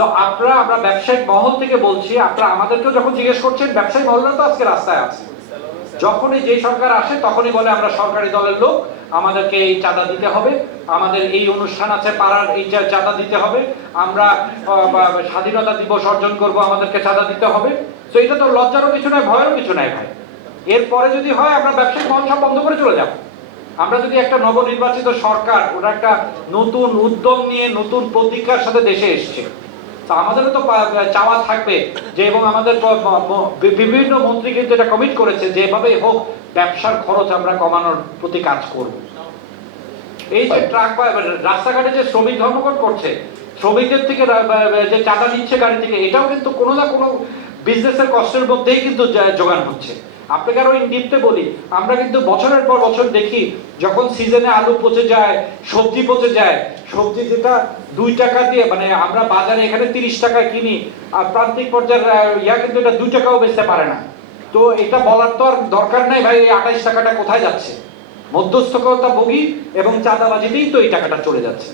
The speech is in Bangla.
তো আমরা ব্যবসায়িক মহল থেকে বলছি, আপনারা আমাদেরকেও যখন জিজ্ঞেস করছেন, ব্যবসায়িক মহলরা তো আজকে রাস্তায় আছে। যখনই যে সরকার আসে তখনই বলে আমরা সরকারি দলের লোক, আমাদেরকে এই চাঁদা দিতে হবে, আমাদের এই অনুষ্ঠান আছে পাড়ার, এই চাঁদা দিতে হবে, আমরা স্বাধীনতা দিবস অর্জন করব, আমাদেরকে চাঁদা দিতে হবে। তো এটা তো লজ্জারও কিছু নয়, ভয়েরও কিছু নাই ভাই। এরপরে যদি হয় আমরা ব্যবসায়িক মহল সব বন্ধ করে চলে যাব। আমরা যদি একটা নবনির্বাচিত সরকার, ওরা একটা নতুন উদ্যম নিয়ে নতুন প্রতিজ্ঞার সাথে দেশে এসছে, তা আমাদেরও তো চাওয়া থাকবে যে, এবং আমাদের বিভিন্ন মন্ত্রী কিন্তু এটা কমিট করেছে যে এভাবেই হোক ব্যবসার খরচ আমরা কমানোর প্রতি কাজ করব। এই যে ট্রাক বা রাস্তাঘাটে যে শ্রমিক ধর্মঘট করছে, শ্রমিকদের থেকে যে চাঁদা নিচ্ছে গাড়ি থেকে, এটাও কিন্তু কোনো না কোনো বিজনেসের কষ্টের মধ্যেই কিন্তু যোগান হচ্ছে। আপনাকে আরো ইনডিপতে বলি, আমরা কিন্তু বছরের পর বছর দেখি যখন সিজনে আলু পচে যায়, সবজি পচে যায়, সবজি যেটা 2 টাকা দিয়ে, মানে আমরা বাজারে এখানে 30 টাকায় কিনি, আর প্রান্তিক পর্যায়ের কিন্তু এটা 2 টাকাও বেচতে পারে না। তো এটা বলার তো আর দরকার নাই ভাই, এই 28 টাকাটা কোথায় যাচ্ছে? মধ্যস্থতা ভোগী এবং চাঁদাবাজিতেই তো এই টাকাটা চলে যাচ্ছে।